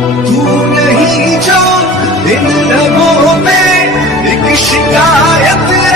तू नहीं जो इन लबों पे एक शिकायत